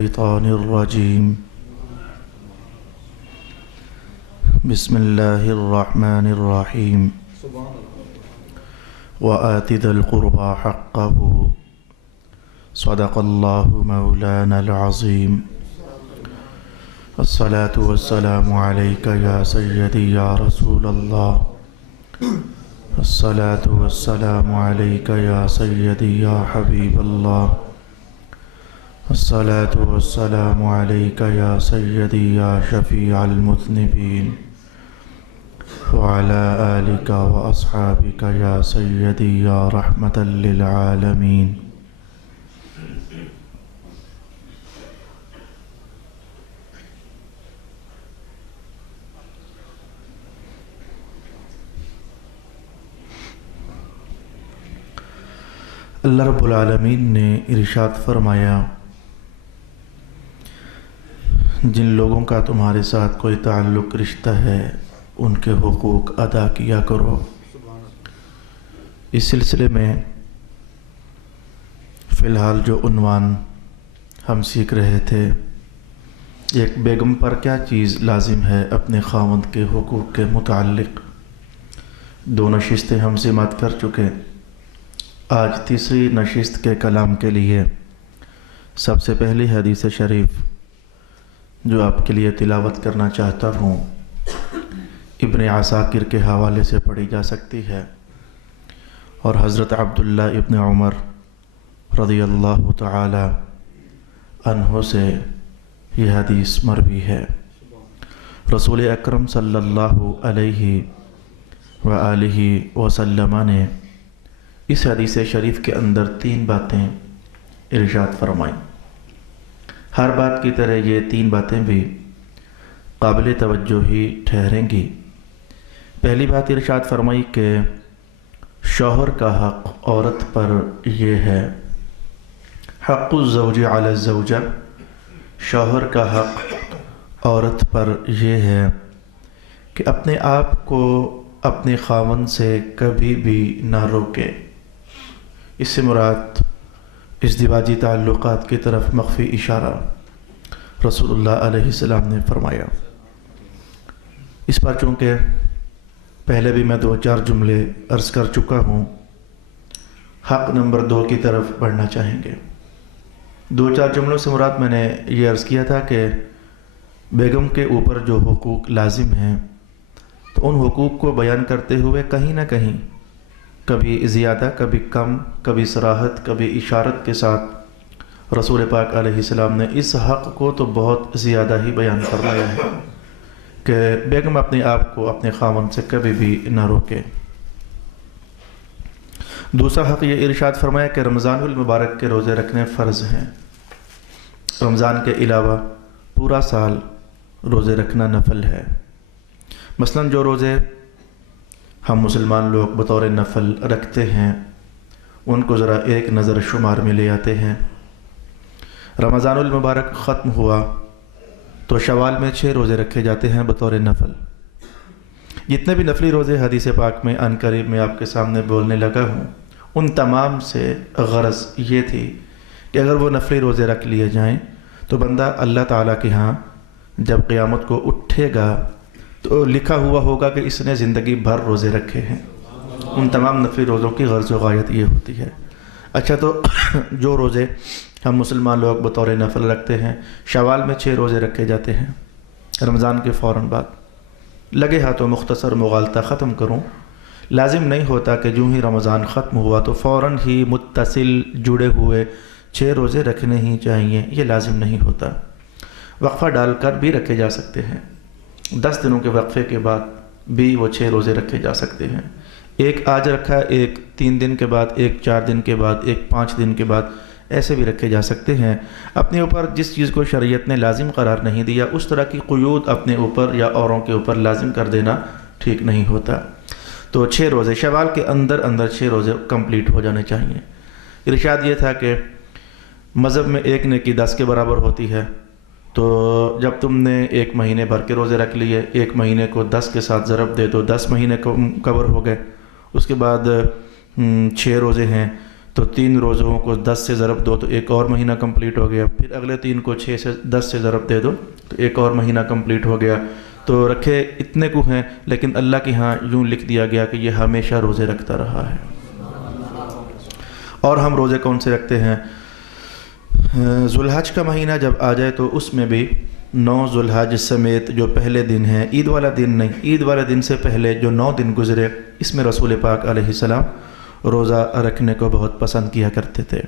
الشيطان الرجيم بسم الله الرحمن الرحيم وآت ذا القربى حقه صدق الله مولانا العظيم الصلاة والسلام عليك يا سيدي يا رسول الله الصلاة والسلام عليك يا سيدي يا حبيب الله الصلاة والسلام عليك يا سيدي يا شفيع المذنبين وعلى آلك وأصحابك يا سيدي يا رحمة للعالمين. اللہ رب العالمین نے ارشاد فرمایا، جن لوگوں کا تمہارے ساتھ کوئی تعلق رشتہ ہے ان کے حقوق ادا کیا کرو۔ اس سلسلے میں فی الحال جو عنوان ہم سیکھ رہے تھے، ایک بیگم پر کیا چیز لازم ہے اپنے خاوند کے حقوق کے متعلق، دو نشستیں ہم سماعت کر چکے۔ آج تیسری نشست کے کلام کے لیے سب سے پہلی حدیث شریف جو آپ کے لیے تلاوت کرنا چاہتا ہوں، ابن عساکر کے حوالے سے پڑھی جا سکتی ہے، اور حضرت عبداللہ ابن عمر رضی اللہ تعالی عنہ سے یہ حدیث مروی ہے۔ رسول اکرم صلی اللہ علیہ وآلہ وسلم نے اس حدیث شریف کے اندر تین باتیں ارشاد فرمائیں۔ ہر بات کی طرح یہ تین باتیں بھی قابل توجہ ہی ٹھہریں گی۔ پہلی بات ارشاد فرمائی کہ شوہر کا حق عورت پر یہ ہے، حق الزوج علی الزوجہ، شوہر کا حق عورت پر یہ ہے کہ اپنے آپ کو اپنے خاوند سے کبھی بھی نہ روکے۔ اس سے مراد ازدواجی تعلقات کی طرف مخفی اشارہ رسول اللہ علیہ السلام نے فرمایا۔ اس پر چونکہ پہلے بھی میں 2-4 جملے عرض کر چکا ہوں، حق نمبر 2 کی طرف بڑھنا چاہیں گے۔ 2-4 جملوں سے مراد میں نے یہ عرض کیا تھا کہ بیگم کے اوپر جو حقوق لازم ہیں، تو ان حقوق کو بیان کرتے ہوئے کہیں نہ کہیں کبھی زیادہ، کبھی کم، کبھی صراحت، کبھی اشارت کے ساتھ رسول پاک علیہ السلام نے اس حق کو تو بہت زیادہ ہی بیان فرمایا ہے کہ بیگم اپنے آپ کو اپنے خاوند سے کبھی بھی نہ روکے۔ دوسرا حق یہ ارشاد فرمایا کہ رمضان المبارک کے روزے رکھنے فرض ہیں، رمضان کے علاوہ پورا سال روزے رکھنا نفل ہے۔ مثلا جو روزے ہم مسلمان لوگ بطور نفل رکھتے ہیں ان کو ذرا ایک نظر شمار میں لے آتے ہیں۔ رمضان المبارک ختم ہوا تو شوال میں 6 روزے رکھے جاتے ہیں بطور نفل۔ جتنے بھی نفلی روزے حدیث پاک میں عن قریب میں آپ کے سامنے بولنے لگا ہوں، ان تمام سے غرض یہ تھی کہ اگر وہ نفلی روزے رکھ لیے جائیں تو بندہ اللہ تعالیٰ کے ہاں جب قیامت کو اٹھے گا تو لکھا ہوا ہوگا کہ اس نے زندگی بھر روزے رکھے ہیں۔ ان تمام نفلی روزوں کی غرض و غایت یہ ہوتی ہے۔ اچھا، تو جو روزے ہم مسلمان لوگ بطور نفل رکھتے ہیں، شوال میں 6 روزے رکھے جاتے ہیں، رمضان کے فوراً بعد لگے ہاتھوں مختصر مغالطہ ختم کروں، لازم نہیں ہوتا کہ جو ہی رمضان ختم ہوا تو فوراً ہی متصل جڑے ہوئے 6 روزے رکھنے ہی چاہیے، یہ لازم نہیں ہوتا۔ وقفہ ڈال کر بھی رکھے جا سکتے ہیں، 10 دنوں کے وقفے کے بعد بھی وہ 6 روزے رکھے جا سکتے ہیں۔ ایک آج رکھا، ایک 3 دن کے بعد، ایک 4 دن کے بعد، ایک 5 دن کے بعد، ایسے بھی رکھے جا سکتے ہیں۔ اپنے اوپر جس چیز کو شریعت نے لازم قرار نہیں دیا اس طرح کی قیود اپنے اوپر یا اوروں کے اوپر لازم کر دینا ٹھیک نہیں ہوتا۔ تو 6 روزے شوال کے اندر 6 روزے کمپلیٹ ہو جانے چاہیے۔ ارشاد یہ تھا کہ مذہب میں 1 نیکی 10 کے برابر ہوتی ہے، تو جب تم نے 1 مہینے بھر کے روزے رکھ لیے، 1 مہینے کو 10 کے ساتھ ضرب دے تو 10 مہینے کور ہو گئے۔ اس کے بعد 6 روزے ہیں تو 3 روزوں کو 10 سے ضرب دو تو ایک اور مہینہ کمپلیٹ ہو گیا، پھر اگلے 3 کو 6 سے 10 سے ضرب دے دو تو ایک اور مہینہ کمپلیٹ ہو گیا۔ تو رکھے اتنے کو ہیں، لیکن اللہ کے ہاں یوں لکھ دیا گیا کہ یہ ہمیشہ روزے رکھتا رہا ہے۔ اور ہم روزے کون سے رکھتے ہیں؟ ذو الحج کا مہینہ جب آ جائے تو اس میں بھی 9 ذو الحج سمیت جو پہلے دن ہیں، عید والا دن نہیں، عید والے دن سے پہلے جو 9 دن گزرے، اس میں رسول پاک علیہ السلام روزہ رکھنے کو بہت پسند کیا کرتے تھے۔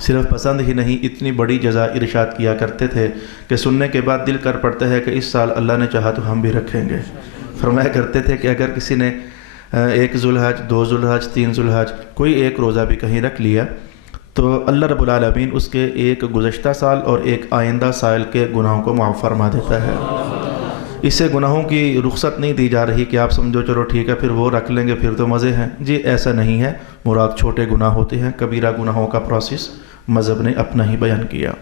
صرف پسند ہی نہیں، اتنی بڑی جزا ارشاد کیا کرتے تھے کہ سننے کے بعد دل کر پڑتا ہے کہ اس سال اللہ نے چاہا تو ہم بھی رکھیں گے۔ فرمایا کرتے تھے کہ اگر کسی نے 1 ذو الحج، 2 ذو الحج، 3 ذو الحج کوئی ایک روزہ بھی کہیں رکھ لیا تو اللہ رب العالمین اس کے ایک گزشتہ سال اور ایک آئندہ سال کے گناہوں کو معاف فرما دیتا ہے۔ اس سے گناہوں کی رخصت نہیں دی جا رہی کہ آپ سمجھو چلو ٹھیک ہے پھر وہ رکھ لیں گے پھر تو مزے ہیں، جی ایسا نہیں ہے۔ مراد چھوٹے گناہ ہوتے ہیں، کبیرہ گناہوں کا پروسیس مذہب نے اپنا ہی بیان کیا۔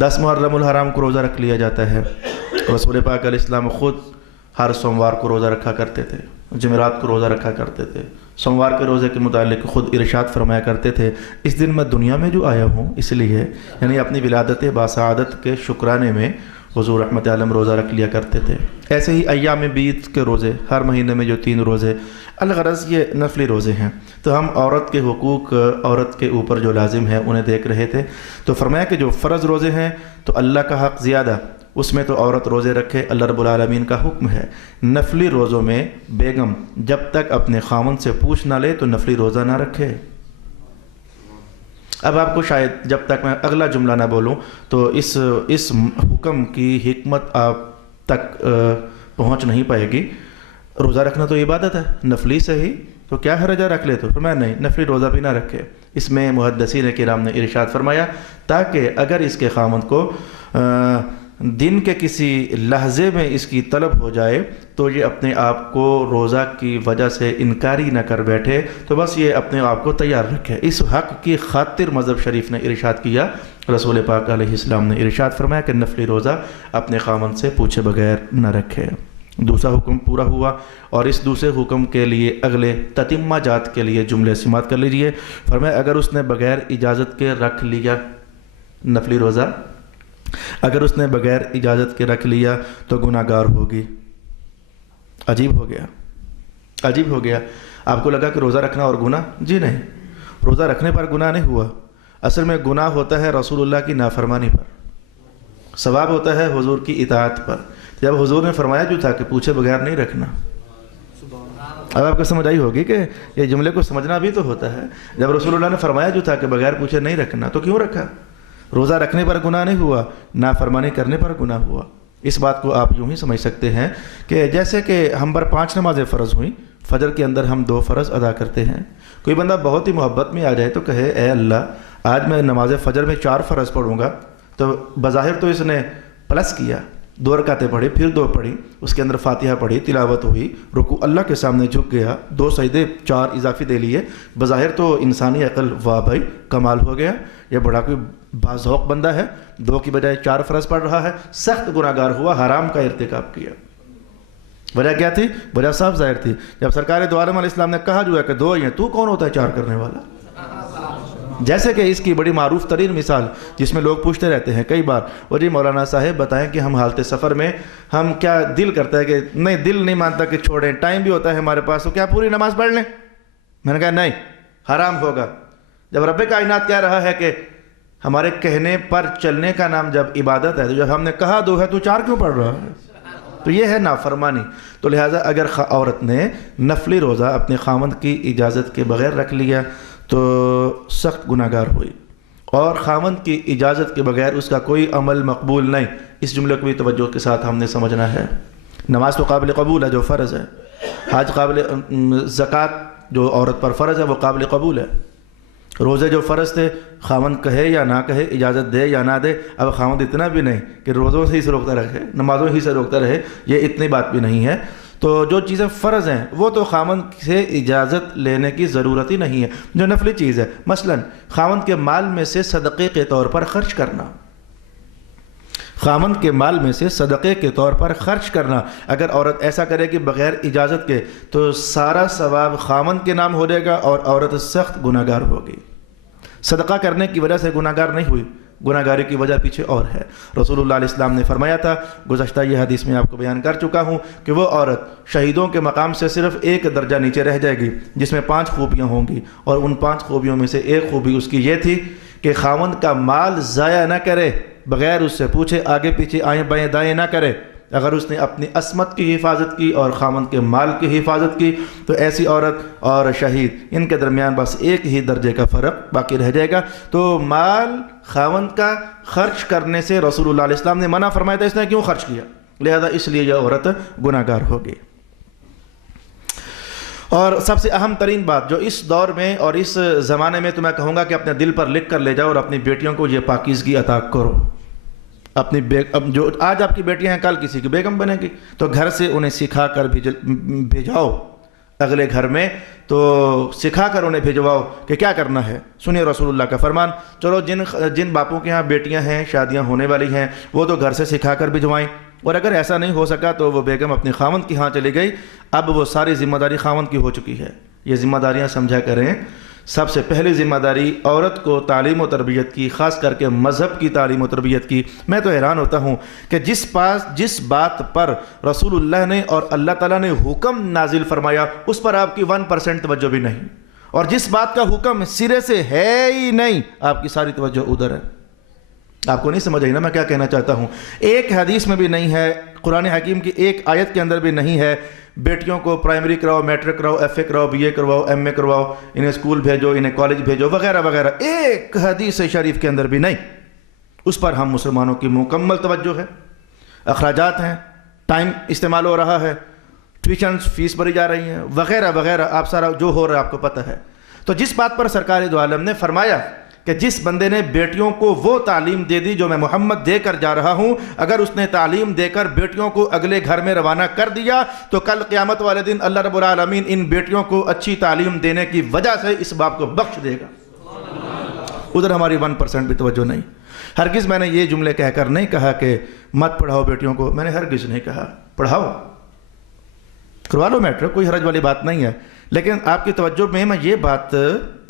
10 محرم الحرام کو روزہ رکھ لیا جاتا ہے۔ رسول پاک علیہ السلام خود ہر سوموار کو روزہ رکھا کرتے تھے، جمعرات کو روزہ رکھا کرتے تھے۔ سوموار کے روزے کے متعلق خود ارشاد فرمایا کرتے تھے، اس دن میں دنیا میں جو آیا ہوں اس لیے، یعنی اپنی ولادت باسعادت کے شکرانے میں حضور رحمت عالم روزہ رکھ لیا کرتے تھے۔ ایسے ہی ایام بیت کے روزے، ہر مہینے میں جو 3 روزے، الغرض یہ نفلی روزے ہیں۔ تو ہم عورت کے حقوق عورت کے اوپر جو لازم ہیں انہیں دیکھ رہے تھے، تو فرمایا کہ جو فرض روزے ہیں تو اللہ کا حق زیادہ، اس میں تو عورت روزے رکھے، اللہ رب العالمین کا حکم ہے۔ نفلی روزوں میں بیگم جب تک اپنے خاوند سے پوچھ نہ لے تو نفلی روزہ نہ رکھے۔ اب آپ کو شاید جب تک میں اگلا جملہ نہ بولوں تو اس حکم کی حکمت آپ تک پہنچ نہیں پائے گی۔ روزہ رکھنا تو عبادت ہے، نفلی سے ہی، تو کیا حرج ہے رکھ لے تو؟ فرمایا نہیں، نفلی روزہ بھی نہ رکھے۔ اس میں محدثین کرام نے ارشاد فرمایا تاکہ اگر اس کے خاوند کو دن کے کسی لحظے میں اس کی طلب ہو جائے تو یہ اپنے آپ کو روزہ کی وجہ سے انکاری نہ کر بیٹھے، تو بس یہ اپنے آپ کو تیار رکھے۔ اس حق کی خاطر مذہب شریف نے ارشاد کیا، رسول پاک علیہ السلام نے ارشاد فرمایا کہ نفلی روزہ اپنے خاوند سے پوچھے بغیر نہ رکھے۔ دوسرا حکم پورا ہوا، اور اس دوسرے حکم کے لیے اگلے تتمہ جات کے لیے جملے سماعت کر لیجئے۔ فرمایا اگر اس نے بغیر اجازت کے رکھ لیا نفلی روزہ، اگر اس نے بغیر اجازت کے رکھ لیا تو گناہ گار ہوگی۔ عجیب ہو گیا، عجیب ہو گیا۔ آپ کو لگا کہ روزہ رکھنا اور گناہ؟ جی نہیں، روزہ رکھنے پر گناہ نہیں ہوا، اصل میں گناہ ہوتا ہے رسول اللہ کی نافرمانی پر، ثواب ہوتا ہے حضور کی اطاعت پر۔ جب حضور نے فرمایا جو تھا کہ پوچھے بغیر نہیں رکھنا، اب آپ کو سمجھ آئی ہوگی کہ یہ جملے کو سمجھنا بھی تو ہوتا ہے۔ جب رسول اللہ نے فرمایا جو تھا کہ بغیر پوچھے نہیں رکھنا، تو کیوں رکھا؟ روزہ رکھنے پر گناہ نہیں ہوا، نافرمانی کرنے پر گناہ ہوا۔ اس بات کو آپ یوں ہی سمجھ سکتے ہیں کہ جیسے کہ ہم پر 5 نمازیں فرض ہوئیں، فجر کے اندر ہم 2 فرض ادا کرتے ہیں۔ کوئی بندہ بہت ہی محبت میں آ جائے تو کہے اے اللہ آج میں نماز فجر میں 4 فرض پڑھوں گا، تو بظاہر تو اس نے پلس کیا، 2 رکعتیں پڑھی، پھر 2 پڑھی، اس کے اندر فاتحہ پڑھی، تلاوت ہوئی، رکوع اللہ کے سامنے جھک گیا، 2 سجدے 4 اضافی دے لیے، بظاہر تو انسانی عقل واہ بھائی کمال ہو گیا، یہ بڑا کوئی باذوق بندہ ہے، 2 کی بجائے 4 فرض پڑھ رہا ہے، سخت گناہ گار ہوا، حرام کا ارتکاب کیا۔ وجہ کیا تھی؟ وجہ صاف ظاہر تھی، جب سرکار دو عالم علیہ السلام نے کہا جو ہے کہ 2 ہی ہیں، تو کون ہوتا ہے 4 کرنے والا؟ جیسے کہ اس کی بڑی معروف ترین مثال جس میں لوگ پوچھتے رہتے ہیں کئی بار، وہ جی مولانا صاحب بتائیں کہ ہم حالت سفر میں ہم کیا دل کرتا ہے کہ نہیں، دل نہیں مانتا کہ چھوڑیں، ٹائم بھی ہوتا ہے ہمارے پاس، تو کیا پوری نماز پڑھ لیں؟ میں نے کہا نہیں، حرام ہوگا۔ جب رب کائنات کہہ رہا ہے کہ ہمارے کہنے پر چلنے کا نام جب عبادت ہے، تو جب ہم نے کہا 2 ہے تو 4 کیوں پڑھ رہا ہے؟ تو یہ ہے نافرمانی۔ تو لہٰذا اگر عورت نے نفلی روزہ اپنے خاوند کی اجازت کے بغیر رکھ لیا تو سخت گناہ گار ہوئی، اور خاوند کی اجازت کے بغیر اس کا کوئی عمل مقبول نہیں۔ اس جملے کو بھی توجہ کے ساتھ ہم نے سمجھنا ہے۔ نماز تو قابل قبول ہے جو فرض ہے، حج قابل، زکوٰۃ جو عورت پر فرض ہے وہ قابل قبول ہے، روزے جو فرض تھے خاوند کہے یا نہ کہے، اجازت دے یا نہ دے، اب خاوند اتنا بھی نہیں کہ روزوں سے ہی سے روکتا رہے، نمازوں ہی سے روکتا رہے، یہ اتنی بات بھی نہیں ہے۔ تو جو چیزیں فرض ہیں وہ تو خاوند سے اجازت لینے کی ضرورت ہی نہیں ہے۔ جو نفلی چیز ہے، مثلا خاوند کے مال میں سے صدقے کے طور پر خرچ کرنا، خاوند کے مال میں سے صدقے کے طور پر خرچ کرنا، اگر عورت ایسا کرے کہ بغیر اجازت کے، تو سارا ثواب خاوند کے نام ہو جائے گا اور عورت سخت گناہ گار ہوگی۔ صدقہ کرنے کی وجہ سے گناہگار نہیں ہوئی، گناہگاری کی وجہ پیچھے اور ہے۔ رسول اللہ علیہ السلام نے فرمایا تھا، گزشتہ یہ حدیث میں آپ کو بیان کر چکا ہوں، کہ وہ عورت شہیدوں کے مقام سے صرف ایک درجہ نیچے رہ جائے گی جس میں 5 خوبیاں ہوں گی، اور ان 5 خوبیوں میں سے ایک خوبی اس کی یہ تھی کہ خاوند کا مال ضائع نہ کرے، بغیر اس سے پوچھے آگے پیچھے آئیں بائیں دائیں نہ کرے۔ اگر اس نے اپنی عصمت کی حفاظت کی اور خاوند کے مال کی حفاظت کی تو ایسی عورت اور شہید ان کے درمیان بس ایک ہی درجے کا فرق باقی رہ جائے گا۔ تو مال خاوند کا خرچ کرنے سے رسول اللہ علیہ السلام نے منع فرمایا تھا، اس نے کیوں خرچ کیا؟ لہذا اس لیے یہ عورت گناہگار ہوگی۔ اور سب سے اہم ترین بات جو اس دور میں اور اس زمانے میں تو میں کہوں گا کہ اپنے دل پر لکھ کر لے جاؤ اور اپنی بیٹیوں کو یہ پاکیزگی عطا کرو۔ اپنی جو آج آپ کی بیٹیاں ہیں کل کسی کی بیگم بنے گی، تو گھر سے انہیں سکھا کر بھیجاؤ اگلے گھر میں، تو سکھا کر انہیں بھیجواؤ کہ کیا کرنا ہے۔ سنیے رسول اللہ کا فرمان، چلو جن باپوں کے ہاں بیٹیاں ہیں، شادیاں ہونے والی ہیں، وہ تو گھر سے سکھا کر بھجوائیں، اور اگر ایسا نہیں ہو سکا تو وہ بیگم اپنی خاوند کی ہاں چلی گئی، اب وہ ساری ذمہ داری خاوند کی ہو چکی ہے۔ یہ ذمہ داریاں سمجھا کریں۔ سب سے پہلی ذمہ داری عورت کو تعلیم و تربیت کی، خاص کر کے مذہب کی تعلیم و تربیت کی۔ میں تو حیران ہوتا ہوں کہ جس بات پر رسول اللہ نے اور اللہ تعالیٰ نے حکم نازل فرمایا اس پر آپ کی 1% توجہ بھی نہیں، اور جس بات کا حکم سرے سے ہے ہی نہیں آپ کی ساری توجہ ادھر ہے۔ آپ کو نہیں سمجھ آئی نا میں کیا کہنا چاہتا ہوں؟ ایک حدیث میں بھی نہیں ہے، قرآن حکیم کی ایک آیت کے اندر بھی نہیں ہے بیٹیوں کو پرائمری کراؤ، میٹرک کراؤ، ایف اے کراؤ، بی اے کرواؤ، ایم اے کرواؤ، انہیں اسکول بھیجو، انہیں کالج بھیجو، وغیرہ وغیرہ، ایک حدیث شریف کے اندر بھی نہیں۔ اس پر ہم مسلمانوں کی مکمل توجہ ہے، اخراجات ہیں، ٹائم استعمال ہو رہا ہے، ٹیوشنز فیس بھری جا رہی ہیں، وغیرہ وغیرہ، آپ سارا جو ہو رہا ہے آپ کو پتہ ہے۔ تو جس بات پر سرکار دو عالم نے فرمایا کہ جس بندے نے بیٹیوں کو وہ تعلیم دے دی جو میں محمد دے کر جا رہا ہوں، اگر اس نے تعلیم دے کر بیٹیوں کو اگلے گھر میں روانہ کر دیا تو کل قیامت والے دن اللہ رب العالمین ان بیٹیوں کو اچھی تعلیم دینے کی وجہ سے اس باپ کو بخش دے گا۔ ادھر ہماری 1% بھی توجہ نہیں۔ ہرگز میں نے یہ جملے کہہ کر نہیں کہا کہ مت پڑھاؤ بیٹیوں کو، میں نے ہرگز نہیں کہا، پڑھاؤ، کروا لو میٹرک، کوئی حرج والی بات نہیں ہے، لیکن آپ کی توجہ میں یہ بات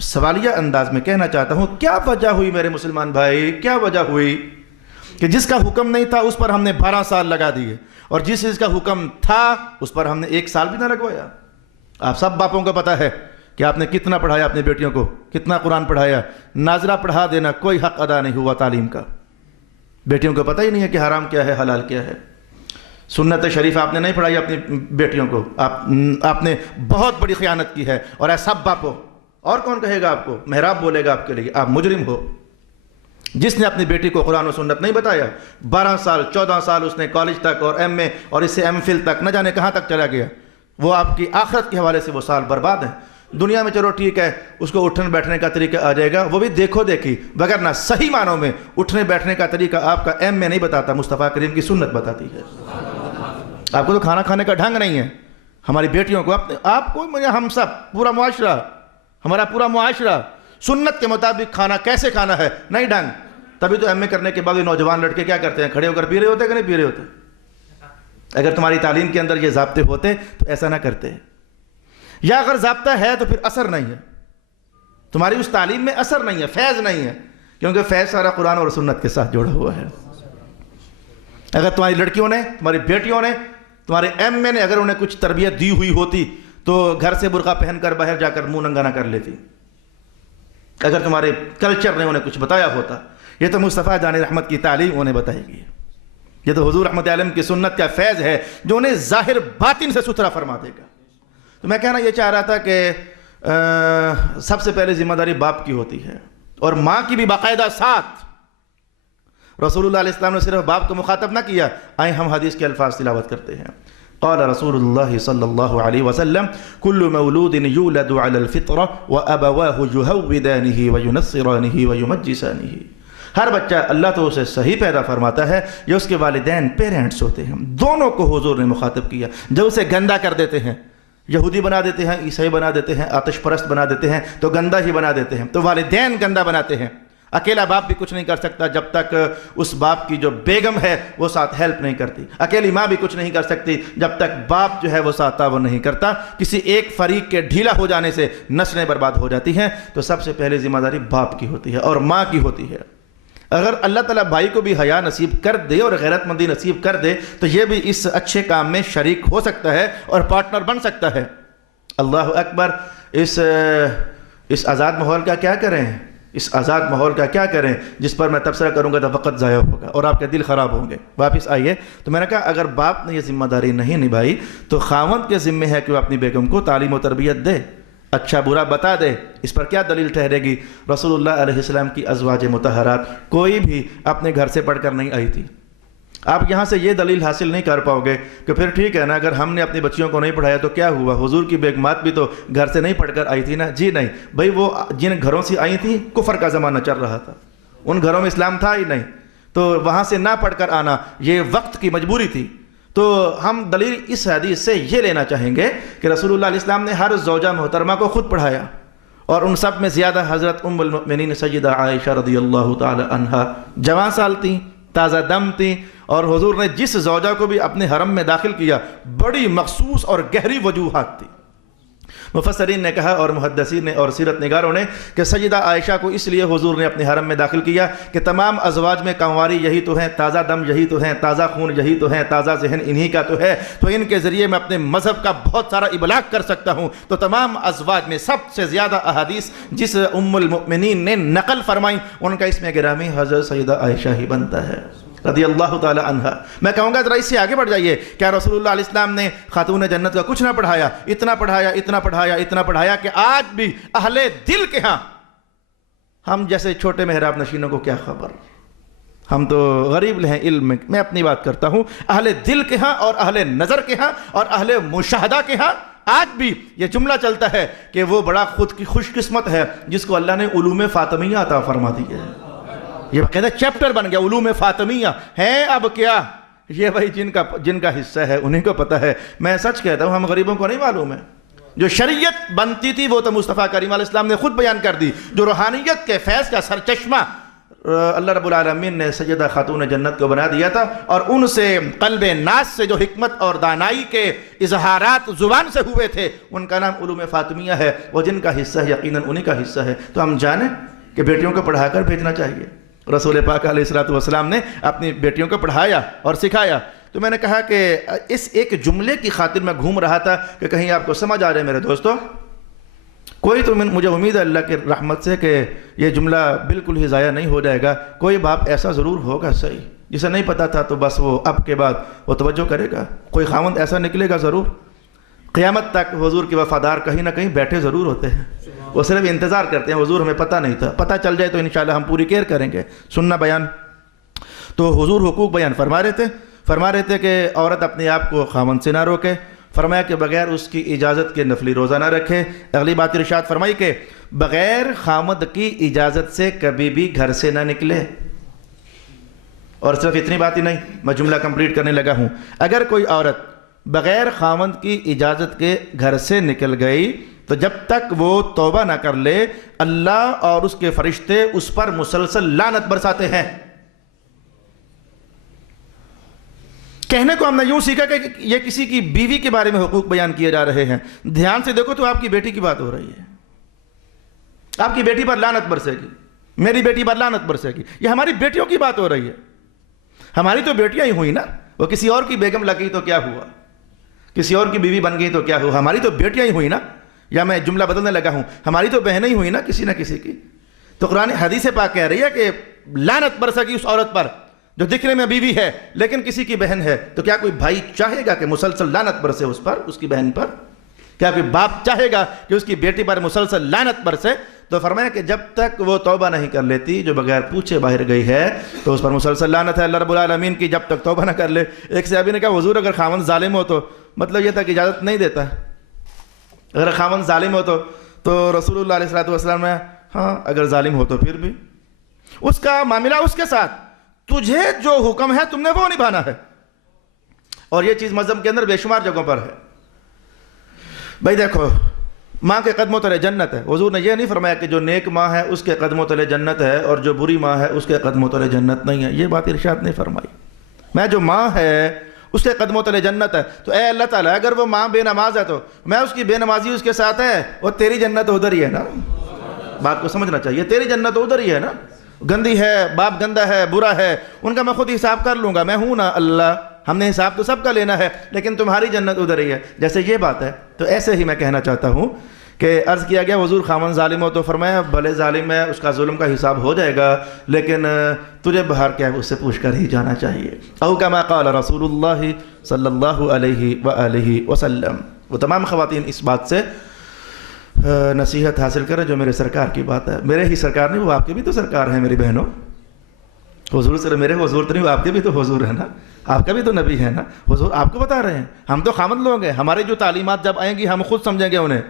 سوالیہ انداز میں کہنا چاہتا ہوں، کیا وجہ ہوئی میرے مسلمان بھائی، کیا وجہ ہوئی کہ جس کا حکم نہیں تھا اس پر ہم نے 12 سال لگا دیے، اور جس کا حکم تھا اس پر ہم نے 1 سال بھی نہ لگوایا؟ آپ سب باپوں کو پتہ ہے کہ آپ نے کتنا پڑھایا اپنے بیٹیوں کو، کتنا قرآن پڑھایا۔ ناظرہ پڑھا دینا کوئی حق ادا نہیں ہوا تعلیم کا۔ بیٹیوں کو پتہ ہی نہیں ہے کہ حرام کیا ہے حلال کیا ہے۔ سنت شریف آپ نے نہیں پڑھائی اپنی بیٹیوں کو، آپ نے بہت بڑی خیانت کی ہے، اور اے سب باپو، اور کون کہے گا آپ کو، محراب بولے گا آپ کے لیے، آپ مجرم ہو۔ جس نے اپنی بیٹی کو قرآن و سنت نہیں بتایا، 12 سال 14 سال اس نے کالج تک اور ایم اے اور اس سے ایم فل تک نہ جانے کہاں تک چلا گیا، وہ آپ کی آخرت کے حوالے سے وہ سال برباد ہیں۔ دنیا میں چلو ٹھیک ہے، اس کو اٹھنے بیٹھنے کا طریقہ آ جائے گا، وہ بھی دیکھو دیکھی، وگرنہ صحیح معنوں میں اٹھنے بیٹھنے کا طریقہ آپ کا ایم اے نہیں بتاتا، مصطفیٰ کریم کی سنت بتاتی ہے۔ آپ کو تو کھانا کھانے کا ڈھنگ نہیں ہے، ہماری بیٹیوں کو آپ کو، ہم سب، پورا معاشرہ، ہمارا پورا معاشرہ سنت کے مطابق کھانا کیسے کھانا ہے نہیں ڈھنگ۔ تبھی تو ایم اے کرنے کے بعد نوجوان لڑکے کیا کرتے ہیں، کھڑے ہو کر پی رہے ہوتے کہ نہیں پی رہے ہوتے؟ اگر تمہاری تعلیم کے اندر یہ ضابطے ہوتے تو ایسا نہ کرتے، یا اگر ضابطہ ہے تو پھر اثر نہیں ہے، تمہاری اس تعلیم میں اثر نہیں ہے، فیض نہیں ہے، کیونکہ فیض سارا قرآن اور سنت کے ساتھ جوڑا ہوا ہے۔ اگر تمہاری لڑکیوں نے، تمہاری بیٹیوں نے، تمہارے ایم اے نے اگر انہیں کچھ تربیت دی ہوئی ہوتی تو گھر سے برقع پہن کر باہر جا کر منہ ننگا نہ کر لیتی۔ اگر تمہارے کلچر نے انہیں کچھ بتایا ہوتا، یہ تو مصطفیٰ جان رحمت کی تعلیم انہیں بتائے گی، یہ تو حضور رحمت عالم کی سنت کا فیض ہے جو انہیں ظاہر باطن سے ستھرا فرما دے گا۔ تو میں کہنا یہ چاہ رہا تھا کہ سب سے پہلے ذمہ داری باپ کی ہوتی ہے، اور ماں کی بھی باقاعدہ ساتھ۔ رسول اللہ علیہ السلام نے صرف باپ کو مخاطب نہ کیا، آئیں ہم حدیث کے الفاظ تلاوت کرتے ہیں۔ قال رسول اللہ صلی اللہ علیہ وسلم كل مولود يولد على الفطرة وأبواه يهودانه وينصرانه ويمجسانه۔ ہر بچہ اللہ تو اسے صحیح پیدا فرماتا ہے، یہ اس کے والدین پیرنٹس ہوتے ہیں، دونوں کو حضور نے مخاطب کیا۔ جو اسے گندا کر دیتے ہیں، یہودی بنا دیتے ہیں، عیسائی بنا دیتے ہیں، آتش پرست بنا دیتے ہیں، تو گندا ہی بنا دیتے ہیں، تو والدین گندا بناتے ہیں۔ اکیلا باپ بھی کچھ نہیں کر سکتا جب تک اس باپ کی جو بیگم ہے وہ ساتھ ہیلپ نہیں کرتی. اکیلی ماں بھی کچھ نہیں کر سکتی جب تک باپ جو ہے وہ ساتھ تعاون نہیں کرتا. کسی ایک فریق کے ڈھیلا ہو جانے سے نسلیں برباد ہو جاتی ہیں. تو سب سے پہلے ذمہ داری باپ کی ہوتی ہے اور ماں کی ہوتی ہے. اگر اللہ تعالیٰ بھائی کو بھی حیا نصیب کر دے اور غیرت مندی نصیب کر دے تو یہ بھی اس اچھے کام میں شریک ہو سکتا ہے اور پارٹنر بن سکتا ہے. اللہ اکبر. اس آزاد ماحول کا کیا کریں؟ اس آزاد ماحول کا کیا کریں جس پر میں تبصرہ کروں گا تو وقت ضائع ہوگا اور آپ کے دل خراب ہوں گے. واپس آئیے. تو میں نے کہا اگر باپ نے یہ ذمہ داری نہیں نبھائی تو خاوند کے ذمہ ہے کہ وہ اپنی بیگم کو تعلیم و تربیت دے, اچھا برا بتا دے. اس پر کیا دلیل ٹھہرے گی؟ رسول اللہ علیہ السلام کی ازواج مطہرات کوئی بھی اپنے گھر سے پڑھ کر نہیں آئی تھی. آپ یہاں سے یہ دلیل حاصل نہیں کر پاؤ گے کہ پھر ٹھیک ہے نا, اگر ہم نے اپنی بچیوں کو نہیں پڑھایا تو کیا ہوا, حضور کی بیگمات بھی تو گھر سے نہیں پڑھ کر آئی تھی نا. جی نہیں بھائی, وہ جن گھروں سے آئی تھیں کفر کا زمانہ چل رہا تھا, ان گھروں میں اسلام تھا ہی نہیں, تو وہاں سے نہ پڑھ کر آنا یہ وقت کی مجبوری تھی. تو ہم دلیل اس حدیث سے یہ لینا چاہیں گے کہ رسول اللہ علیہ السلام نے ہر زوجہ محترمہ کو خود پڑھایا, اور ان سب میں زیادہ حضرت ام المؤمنین سیدہ عائشہ رضی اللہ تعالی عنہا جوان سال تھیں, تازہ دم تھیں, اور حضور نے جس زوجہ کو بھی اپنے حرم میں داخل کیا بڑی مخصوص اور گہری وجوہات تھی. مفسرین نے کہا اور محدثین نے اور سیرت نگاروں نے کہ سیدہ عائشہ کو اس لیے حضور نے اپنے حرم میں داخل کیا کہ تمام ازواج میں کنواری یہی تو ہیں, تازہ دم یہی تو ہیں, تازہ خون یہی تو ہیں, تازہ ذہن انہی کا تو ہے, تو ان کے ذریعے میں اپنے مذہب کا بہت سارا ابلاغ کر سکتا ہوں. تو تمام ازواج میں سب سے زیادہ احادیث جس ام المؤمنین نے نقل فرمائیں ان کا اس میں گرامی حضرت سیدہ عائشہ ہی بنتا ہے رضی اللہ تعالی عنہ. میں کہوں گا ذرا اس سے آگے بڑھ جائیے. کیا رسول اللہ علیہ السلام نے خاتون جنت کا کچھ نہ پڑھایا؟ اتنا پڑھایا, اتنا پڑھایا, اتنا پڑھایا کہ آج بھی اہل دل کے ہاں ہم جیسے چھوٹے محراب نشینوں کو کیا خبر, ہم تو غریب ہیں علم میں. میں اپنی بات کرتا ہوں, اہل دل کے ہاں اور اہل نظر کے ہاں اور اہل مشاہدہ کے ہاں آج بھی یہ جملہ چلتا ہے کہ وہ بڑا خود کی خوش قسمت ہے جس کو اللہ نے علوم فاطمیہ عطا فرما دی ہے. یہ کہتے ہیں چیپٹر بن گیا علوم فاطمیہ ہے. اب کیا یہ بھائی جن کا حصہ ہے انہیں کو پتہ ہے. میں سچ کہتا ہوں, ہم غریبوں کو نہیں معلوم ہے. جو شریعت بنتی تھی وہ تو مصطفیٰ کریم علیہ السلام نے خود بیان کر دی. جو روحانیت کے فیض کا سرچشمہ اللہ رب العالمین نے سیدہ خاتون جنت کو بنا دیا تھا, اور ان سے قلب ناز سے جو حکمت اور دانائی کے اظہارات زبان سے ہوئے تھے ان کا نام علوم فاطمیہ ہے. وہ جن کا حصہ ہے یقیناً انہی کا حصہ ہے. تو ہم جانیں کہ بیٹیوں کو پڑھا کر بھیجنا چاہیے. رسول پاک علیہ السلام نے اپنی بیٹیوں کو پڑھایا اور سکھایا. تو میں نے کہا کہ اس ایک جملے کی خاطر میں گھوم رہا تھا کہ کہیں آپ کو سمجھ آ رہے میرے دوستو. کوئی تو مجھے امید ہے اللہ کی رحمت سے کہ یہ جملہ بالکل ہی ضائع نہیں ہو جائے گا. کوئی باپ ایسا ضرور ہوگا صحیح جسے نہیں پتا تھا تو بس وہ اب کے بعد وہ توجہ کرے گا. کوئی خاوند ایسا نکلے گا ضرور. قیامت تک حضور کے وفادار کہیں نہ کہیں بیٹھے ضرور ہوتے ہیں, وہ صرف انتظار کرتے ہیں حضور ہمیں پتہ نہیں تھا, پتہ چل جائے تو انشاءاللہ ہم پوری کیئر کریں گے. سننا بیان. تو حضور حقوق بیان فرما رہے تھے کہ عورت اپنے آپ کو خاوند سے نہ روکے. فرمایا کہ بغیر اس کی اجازت کے نفلی روزہ نہ رکھے. اگلی بات ارشاد فرمائی کہ بغیر خاوند کی اجازت سے کبھی بھی گھر سے نہ نکلے. اور صرف اتنی بات ہی نہیں, میں جملہ کمپلیٹ کرنے لگا ہوں. اگر کوئی عورت بغیر خاوند کی اجازت کے گھر سے نکل گئی تو جب تک وہ توبہ نہ کر لے اللہ اور اس کے فرشتے اس پر مسلسل لعنت برساتے ہیں. کہنے کو ہم نے یوں سیکھا کہ یہ کسی کی بیوی کے بارے میں حقوق بیان کیے جا رہے ہیں. دھیان سے دیکھو تو آپ کی بیٹی کی بات ہو رہی ہے. آپ کی بیٹی پر لعنت برسے گی, میری بیٹی پر لعنت برسے گی. یہ ہماری بیٹیوں کی بات ہو رہی ہے. ہماری تو بیٹیاں ہی ہوئی نا, وہ کسی اور کی بیگم لگی تو کیا ہوا, کسی اور کی بیوی بن گئی تو کیا ہوا. ہماری تو بیٹیاں ہی ہوئی نا. یا میں جملہ بدلنے لگا ہوں, ہماری تو بہنیں ہی ہوئی نا کسی نہ کسی کی. تو قرآن حدیث پاک کہہ رہی ہے کہ لعنت برسے گی اس عورت پر جو دکھنے میں بیوی ہے لیکن کسی کی بہن ہے. تو کیا کوئی بھائی چاہے گا کہ مسلسل لعنت برسے اس پر, اس کی بہن پر؟ کیا کوئی باپ چاہے گا کہ اس کی بیٹی پر مسلسل لعنت برسے؟ تو فرمایا کہ جب تک وہ توبہ نہیں کر لیتی, جو بغیر پوچھے باہر گئی ہے, تو اس پر مسلسل لعنت ہے اللہ رب العالمین کی جب تک توبہ نہ کر لے. ایک صحابی نے کہا حضور اگر خاوند ظالم ہو تو, مطلب یہ تھا کہ اجازت نہیں دیتا. اگر خاوند ظالم ہو تو رسول اللہ علیہ السلام نے ہاں اگر ظالم ہو تو پھر بھی اس کا معاملہ اس کے ساتھ, تجھے جو حکم ہے تم نے وہ نبھانا ہے. اور یہ چیز مذہب کے اندر بے شمار جگہوں پر ہے. بھائی دیکھو, ماں کے قدموں تلے جنت ہے۔ حضور نے یہ نہیں فرمایا کہ جو نیک ماں ہے اس کے قدموں تلے جنت ہے اور جو بری ماں ہے اس کے قدموں تلے جنت نہیں ہے، یہ بات ارشاد نہیں فرمائی۔ میں جو ماں ہے اس کے قدموں تلے جنت ہے، تو اے اللہ تعالیٰ اگر وہ ماں بے نماز ہے تو میں اس کی بے نمازی اس کے ساتھ ہے، اور تیری جنت ادھر ہی ہے نا۔ بات کو سمجھنا چاہیے، تیری جنت ادھر ہی ہے نا۔ گندی ہے، باپ گندا ہے، برا ہے، ان کا میں خود حساب کر لوں گا، میں ہوں نا اللہ، ہم نے حساب تو سب کا لینا ہے، لیکن تمہاری جنت ادھر ہی ہے۔ جیسے یہ بات ہے تو ایسے ہی میں کہنا چاہتا ہوں کہ عرض کیا گیا حضور خامن ظالم ہو تو فرمایا بھلے ظالم ہے، اس کا ظلم کا حساب ہو جائے گا، لیکن تجھے باہر کیا ہے اس سے پوچھ کر ہی جانا چاہیے۔ او کما قال رسول اللہ صلی اللہ علیہ وآلہ وسلم۔ وہ تمام خواتین اس بات سے نصیحت حاصل کریں جو میرے سرکار کی بات ہے، میرے ہی سرکار نہیں، وہ آپ کے بھی تو سرکار ہیں میری بہنوں۔ حضور صرف میرے حضور تو نہیں، وہ آپ کے بھی تو حضور ہے نا، آپ کا بھی تو نبی ہے نا۔ حضور آپ کو بتا رہے ہیں، ہم تو خامد لوگ ہیں، ہماری جو تعلیمات جب آئیں گی ہم خود سمجھیں گے انہیں،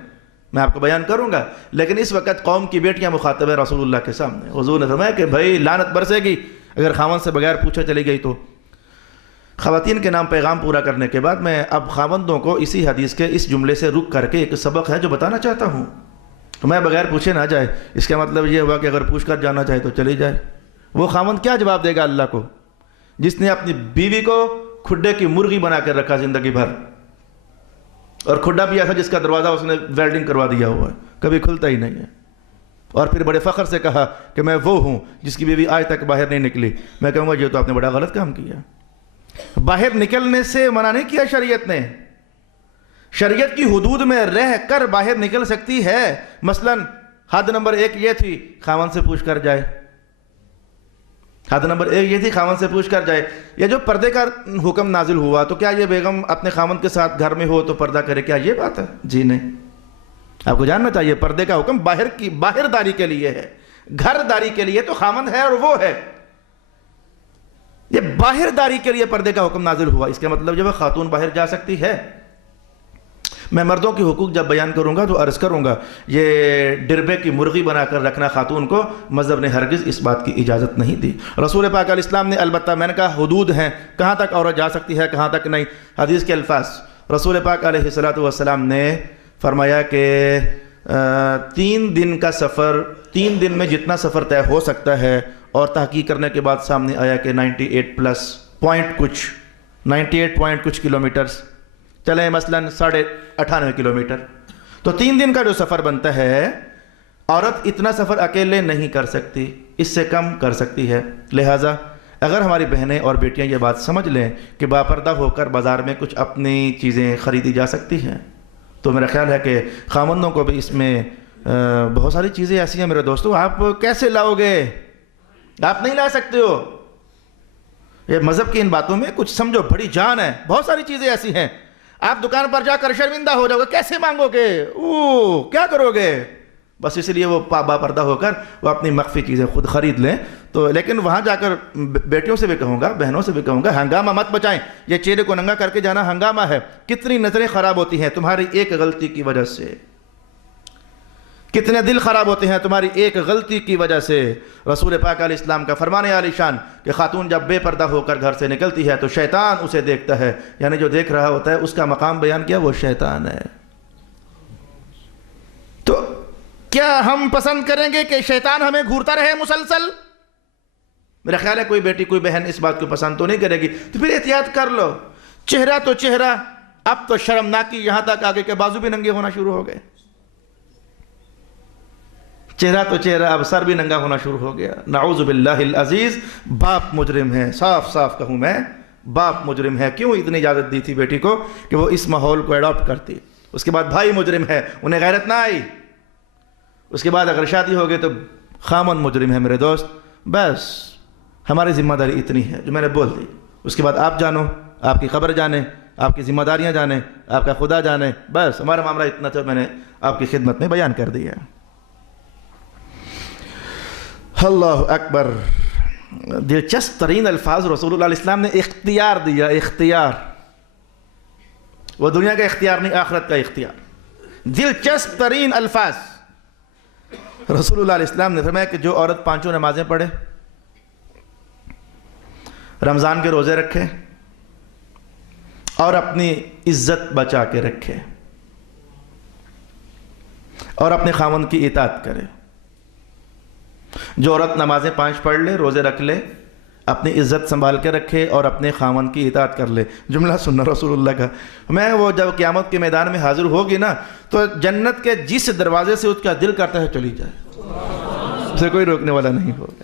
میں آپ کو بیان کروں گا، لیکن اس وقت قوم کی بیٹیاں مخاطب ہے رسول اللہ کے سامنے۔ حضور نے فرمایا کہ بھائی لعنت برسے گی اگر خاوند سے بغیر پوچھے چلی گئی تو۔ خواتین کے نام پیغام پورا کرنے کے بعد میں اب خاوندوں کو اسی حدیث کے اس جملے سے رک کر کے ایک سبق ہے جو بتانا چاہتا ہوں۔ تو میں بغیر پوچھے نہ جائے، اس کا مطلب یہ ہوا کہ اگر پوچھ کر جانا چاہے تو چلی جائے۔ وہ خاوند کیا جواب دے گا اللہ کو جس نے اپنی بیوی کو کھڈے کی مرغی بنا کر رکھا زندگی بھر، اور کھڈا بھی ایسا جس کا دروازہ اس نے ویلڈنگ کروا دیا ہوا ہے، کبھی کھلتا ہی نہیں ہے، اور پھر بڑے فخر سے کہا کہ میں وہ ہوں جس کی بیوی آج تک باہر نہیں نکلی۔ میں کہوں گا یہ تو آپ نے بڑا غلط کام کیا۔ باہر نکلنے سے منع نہیں کیا شریعت نے، شریعت کی حدود میں رہ کر باہر نکل سکتی ہے۔ مثلا حد نمبر 1 یہ تھی خاوند سے پوچھ کر جائے، حد نمبر 1 یہ تھی خاوند سے پوچھ کر جائے۔ یہ جو پردے کا حکم نازل ہوا تو کیا یہ بیگم اپنے خاوند کے ساتھ گھر میں ہو تو پردہ کرے، کیا یہ بات ہے؟ جی نہیں، آپ کو جاننا چاہیے پردے کا حکم باہر داری کے لیے ہے، گھر داری کے لیے تو خاوند ہے اور وہ ہے، یہ باہر داری کے لیے پردے کا حکم نازل ہوا۔ اس کا مطلب جب خاتون باہر جا سکتی ہے۔ میں مردوں کے حقوق جب بیان کروں گا تو عرض کروں گا یہ ڈربے کی مرغی بنا کر رکھنا خاتون کو مذہب نے ہرگز اس بات کی اجازت نہیں دی۔ رسول پاک علیہ السلام نے البتہ میں نے کہا حدود ہیں، کہاں تک عورت جا سکتی ہے کہاں تک نہیں۔ حدیث کے الفاظ رسول پاک علیہ السلام نے فرمایا کہ 3 دن کا سفر، 3 دن میں جتنا سفر طے ہو سکتا ہے، اور تحقیق کرنے کے بعد سامنے آیا کہ 98 کچھ کلومیٹرز چلیں، مثلا 98.5 کلومیٹر، تو 3 دن کا جو سفر بنتا ہے عورت اتنا سفر اکیلے نہیں کر سکتی، اس سے کم کر سکتی ہے۔ لہٰذا اگر ہماری بہنیں اور بیٹیاں یہ بات سمجھ لیں کہ باپردہ ہو کر بازار میں کچھ اپنی چیزیں خریدی جا سکتی ہیں، تو میرا خیال ہے کہ خاوندوں کو بھی اس میں بہت ساری چیزیں ایسی ہیں میرے دوستو، آپ کیسے لاؤ گے؟ آپ نہیں لا سکتے ہو۔ یہ مذہب کی ان باتوں میں کچھ سمجھو، بڑی جان ہے، بہت ساری چیزیں ایسی ہیں۔ آپ دکان پر جا کر شرمندہ ہو جاؤ گے، کیسے مانگو گے، کیا کرو گے؟ بس اس لیے وہ باپردہ ہو کر وہ اپنی مخفی چیزیں خود خرید لیں۔ تو لیکن وہاں جا کر بیٹیوں سے بھی کہوں گا، بہنوں سے بھی کہوں گا، ہنگامہ مت بچائیں۔ یہ چہرے کو ننگا کر کے جانا ہنگامہ ہے۔ کتنی نظریں خراب ہوتی ہیں تمہاری ایک غلطی کی وجہ سے، کتنے دل خراب ہوتے ہیں تمہاری ایک غلطی کی وجہ سے۔ رسول پاک علیہ السلام کا فرمان عالی شان کہ خاتون جب بے پردہ ہو کر گھر سے نکلتی ہے تو شیطان اسے دیکھتا ہے، یعنی جو دیکھ رہا ہوتا ہے اس کا مقام بیان کیا، وہ شیطان ہے۔ تو کیا ہم پسند کریں گے کہ شیطان ہمیں گھورتا رہے مسلسل؟ میرا خیال ہے کوئی بیٹی کوئی بہن اس بات کو پسند تو نہیں کرے گی۔ تو پھر احتیاط کر لو۔ چہرہ تو چہرہ، اب تو شرمناکی یہاں تک آگے کے بازو بھی ننگے ہونا شروع ہو گئے۔ چہرہ تو چہرہ، اب سر بھی ننگا ہونا شروع ہو گیا۔ نعوذ باللہ العزیز، باپ مجرم ہے، صاف صاف کہوں میں، باپ مجرم ہے۔ کیوں اتنی اجازت دی تھی بیٹی کو کہ وہ اس ماحول کو ایڈاپٹ کرتی؟ اس کے بعد بھائی مجرم ہے، انہیں غیرت نہ آئی۔ اس کے بعد اگر شادی ہو گئی تو خامن مجرم ہے میرے دوست۔ بس ہماری ذمہ داری اتنی ہے جو میں نے بول دی۔ اس کے بعد آپ جانو، آپ کی خبر جانے، آپ کی ذمہ داریاں جانے، آپ کا خدا جانے۔ بس ہمارا معاملہ اتنا تھا، میں نے آپ کی خدمت میں بیان کر دیا۔ اللہ اکبر۔ دلچسپ ترین الفاظ رسول اللہ علیہ السلام نے اختیار دیا، اختیار، وہ دنیا کا اختیار نہیں، آخرت کا اختیار۔ دلچسپ ترین الفاظ رسول اللہ علیہ السلام نے فرمایا کہ جو عورت 5 نمازیں پڑھے، رمضان کے روزے رکھے اور اپنی عزت بچا کے رکھے، اور اپنے خاوند کی اطاعت کرے۔ جو عورت نمازیں 5 پڑھ لے، روزے رکھ لے، اپنی عزت سنبھال کے رکھے اور اپنے خاوند کی اطاعت کر لے۔ جملہ سننا رسول اللہ کا، میں وہ جب قیامت کے میدان میں حاضر ہوگی نا تو جنت کے جس دروازے سے اس کا دل کرتا ہے چلی جائے، اسے کوئی روکنے والا نہیں ہوگا۔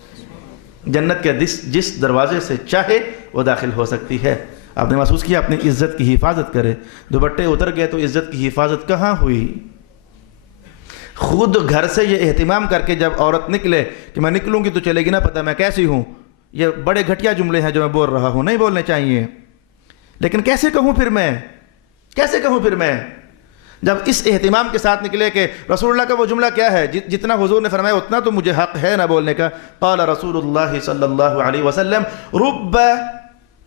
جنت کے جس دروازے سے چاہے وہ داخل ہو سکتی ہے۔ آپ نے محسوس کیا اپنی عزت کی حفاظت کرے۔ دوپٹے اتر گئے تو عزت کی حفاظت کہاں ہوئی؟ خود گھر سے یہ اہتمام کر کے جب عورت نکلے کہ میں نکلوں گی تو چلے گی نا پتہ میں کیسی ہوں، یہ بڑے گھٹیا جملے ہیں جو میں بول رہا ہوں، نہیں بولنے چاہیے، لیکن کیسے کہوں پھر میں جب اس اہتمام کے ساتھ نکلے کہ رسول اللہ کا وہ جملہ کیا ہے جتنا حضور نے فرمایا اتنا تو مجھے حق ہے نہ بولنے کا۔ قال رسول اللہ صلی اللہ علیہ وسلم رب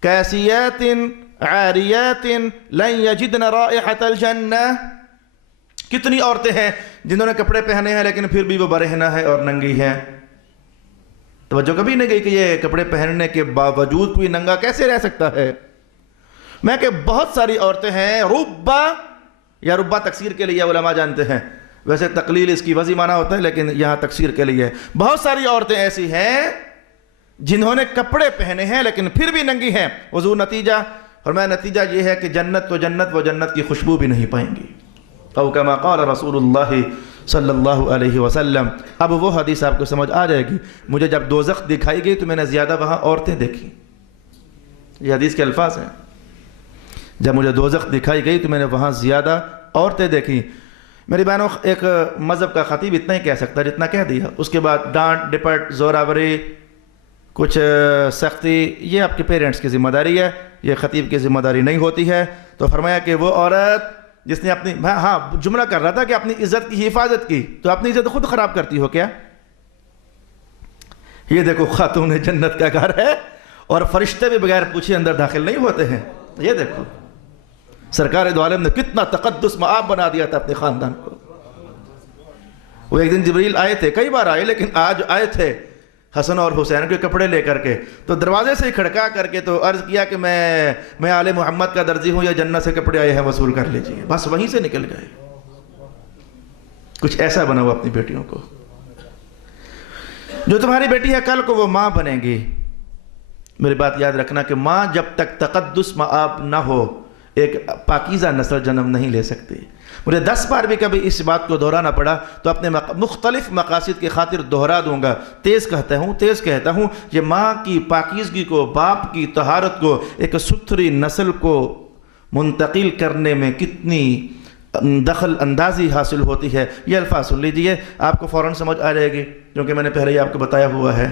کاسیات عاریات لن یجدن رائحة الجنہ، کتنی عورتیں ہیں جنہوں نے کپڑے پہنے ہیں لیکن پھر بھی وہ برہنہ ہے اور ننگی ہیں۔ توجہ کبھی نہیں گئی کہ یہ کپڑے پہننے کے باوجود کوئی ننگا کیسے رہ سکتا ہے؟ میں کہ بہت ساری عورتیں ہیں، ربا یا ربا تکسیر کے لیے علماء جانتے ہیں، ویسے تقلیل اس کی وضعی معنی ہوتا ہے لیکن یہاں تکسیر کے لیے بہت ساری عورتیں ایسی ہیں جنہوں نے کپڑے پہنے ہیں لیکن پھر بھی ننگی ہیں۔ حضور نتیجہ فرمایا نتیجہ یہ ہے کہ جنت تو جنت، وہ جنت کی خوشبو بھی نہیں پائیں گی۔ او کما قال رسول اللہ صلی اللہ علیہ وسلم۔ اب وہ حدیث آپ کو سمجھ آ جائے گی۔ مجھے جب دوزخ دکھائی گئی تو میں نے زیادہ وہاں عورتیں دیکھی، یہ حدیث کے الفاظ ہیں، جب مجھے دوزخ دکھائی گئی تو میں نے وہاں زیادہ عورتیں دیکھی۔ میری بہنوں، ایک مذہب کا خطیب اتنا ہی کہہ سکتا جتنا کہہ دیا، اس کے بعد ڈانٹ ڈپٹ، زوراوری، کچھ سختی، یہ آپ کے پیرنٹس کی ذمہ داری ہے، یہ خطیب کی ذمہ داری نہیں ہوتی ہے۔ تو فرمایا کہ وہ عورت جس نے اپنی جملہ کر رہا تھا کہ اپنی عزت کی حفاظت کی، تو اپنی عزت خود خراب کرتی ہو کیا؟ یہ دیکھو خاتون جنت کا گھر ہے اور فرشتے بھی بغیر پوچھے اندر داخل نہیں ہوتے ہیں۔ یہ دیکھو سرکار دو عالم نے کتنا تقدس مآب بنا دیا تھا اپنے خاندان کو۔ وہ ایک دن جبریل آئے تھے، کئی بار آئے لیکن آج آئے تھے حسن اور حسین کے کپڑے لے کر کے، تو دروازے سے کھڑکا کر کے تو عرض کیا کہ میں آل محمد کا درزی ہوں، یا جنت سے کپڑے آئے ہیں وصول کر لیجئے۔ بس وہیں سے نکل گئے۔ کچھ ایسا بناؤ اپنی بیٹیوں کو، جو تمہاری بیٹی ہے کل کو وہ ماں بنے گی۔ میری بات یاد رکھنا کہ ماں جب تک تقدس مآب نہ ہو ایک پاکیزہ نسل جنم نہیں لے سکتی۔ مجھے 10 بار بھی کبھی اس بات کو دہرانا پڑا تو اپنے مختلف مقاصد کی خاطر دہرا دوں گا۔ تیز کہتا ہوں یہ ماں کی پاکیزگی کو، باپ کی طہارت کو، ایک ستھری نسل کو منتقل کرنے میں کتنی دخل اندازی حاصل ہوتی ہے۔ یہ الفاظ سن لیجئے، آپ کو فوراً سمجھ آ جائے گی، کیونکہ میں نے پہلے ہی آپ کو بتایا ہوا ہے۔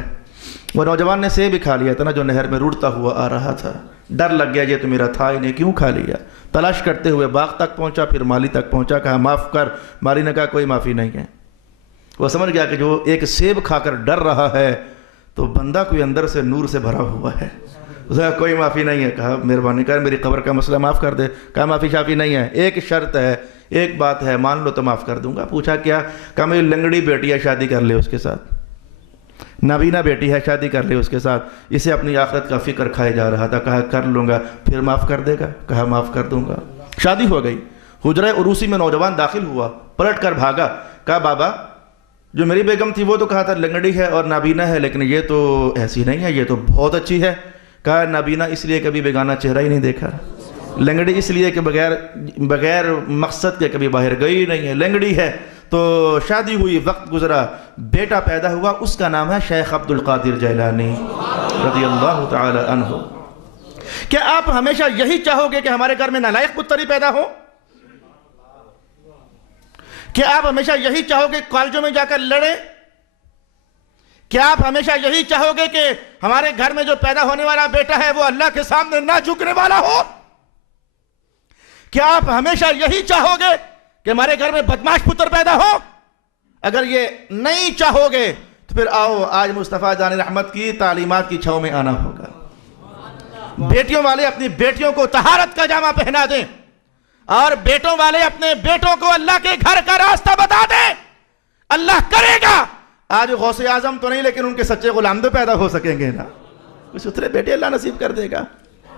وہ نوجوان نے سیب ہی کھا لیا تھا نا جو نہر میں روڑتا ہوا آ رہا تھا، ڈر لگ گیا یہ تو میرا تھا، انہیں کیوں کھا لیا؟ تلاش کرتے ہوئے باغ تک پہنچا، پھر مالی تک پہنچا، کہا معاف کر۔ مالی نے کہا کوئی معافی نہیں ہے۔ وہ سمجھ گیا کہ جو ایک سیب کھا کر ڈر رہا ہے تو بندہ کوئی اندر سے نور سے بھرا ہوا ہے۔ اس نے کہا کوئی معافی نہیں ہے۔ کہا مہربانی کر میری قبر کا مسئلہ معاف کر دے۔ کہا معافی شافی نہیں ہے، ایک شرط ہے، ایک بات ہے، مان لو تو معاف کر دوں گا۔ پوچھا کیا؟ کہا میری لنگڑی بیٹی ہے، شادی کر لے اس کے ساتھ، نابینا بیٹی ہے، شادی کر لے اس کے ساتھ۔ اسے اپنی آخرت کا فکر کھائے جا رہا تھا۔ کہا کر لوں گا، پھر معاف کر دے گا؟ کہا معاف کر دوں گا۔ شادی ہو گئی۔ حجرہ عروسی میں نوجوان داخل ہوا، پلٹ کر بھاگا۔ کہا بابا جو میری بیگم تھی وہ تو کہا تھا لنگڑی ہے اور نابینا ہے، لیکن یہ تو ایسی نہیں ہے، یہ تو بہت اچھی ہے۔ کہا نابینا اس لیے کبھی بیگانہ چہرہ ہی نہیں دیکھا، لنگڑی اس لیے کہ بغیر مقصد کے کبھی باہر گئی نہیں ہے، لنگڑی ہے۔ تو شادی ہوئی، وقت گزرا، بیٹا پیدا ہوا، اس کا نام ہے شیخ عبد القادر جیلانی رضی اللہ تعالی عنہ۔ کیا آپ ہمیشہ یہی چاہو گے کہ ہمارے گھر میں نالائق پتری پیدا ہو؟ کیا آپ ہمیشہ یہی چاہو گے کالجوں میں جا کر لڑے؟ کیا آپ ہمیشہ یہی چاہو گے کہ ہمارے گھر میں جو پیدا ہونے والا بیٹا ہے وہ اللہ کے سامنے نہ جھکنے والا ہو؟ کیا آپ ہمیشہ یہی چاہو گے کہ ہمارے گھر میں بدماش پتر پیدا ہو؟ اگر یہ نہیں چاہو گے تو پھر آؤ آج مصطفیٰ جان رحمت کی تعلیمات کی چھاؤں میں آنا ہوگا۔ بیٹیوں والے اپنی بیٹیوں کو طہارت کا جامہ پہنا دیں، اور بیٹوں والے اپنے بیٹوں کو اللہ کے گھر کا راستہ بتا دیں، اللہ کرے گا۔ آج غوث اعظم تو نہیں لیکن ان کے سچے غلام تو پیدا ہو سکیں گے نا، کچھ ستھرے بیٹے اللہ نصیب کر دے گا۔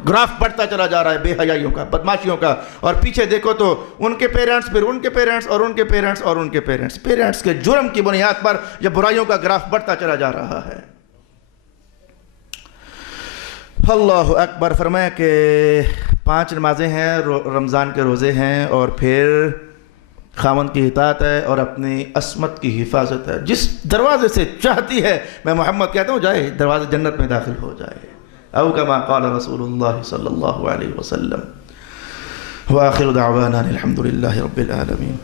گراف بڑھتا چلا جا رہا ہے بے حیائیوں کا، بدماشیوں کا، اور پیچھے دیکھو تو ان کے پیرنٹس، پھر ان کے پیرنٹس، اور ان کے پیرنٹس، اور ان کے پیرنٹس، پیرنٹس کے جرم کی بنیاد پر یہ برائیوں کا گراف بڑھتا چلا جا رہا ہے۔ اللہ اکبر۔ فرمایا کہ 5 نمازیں ہیں، رمضان کے روزے ہیں، اور پھر خاوند کی اطاعت ہے، اور اپنی عصمت کی حفاظت ہے۔ جس دروازے سے چاہتی ہے، میں محمد کہتا ہوں، جائے دروازے جنت میں داخل ہو جائے، او کما قال رسول اللہ صلی اللہ علیہ وسلم۔ وآخر دعوانا الحمد للہ رب العالمین۔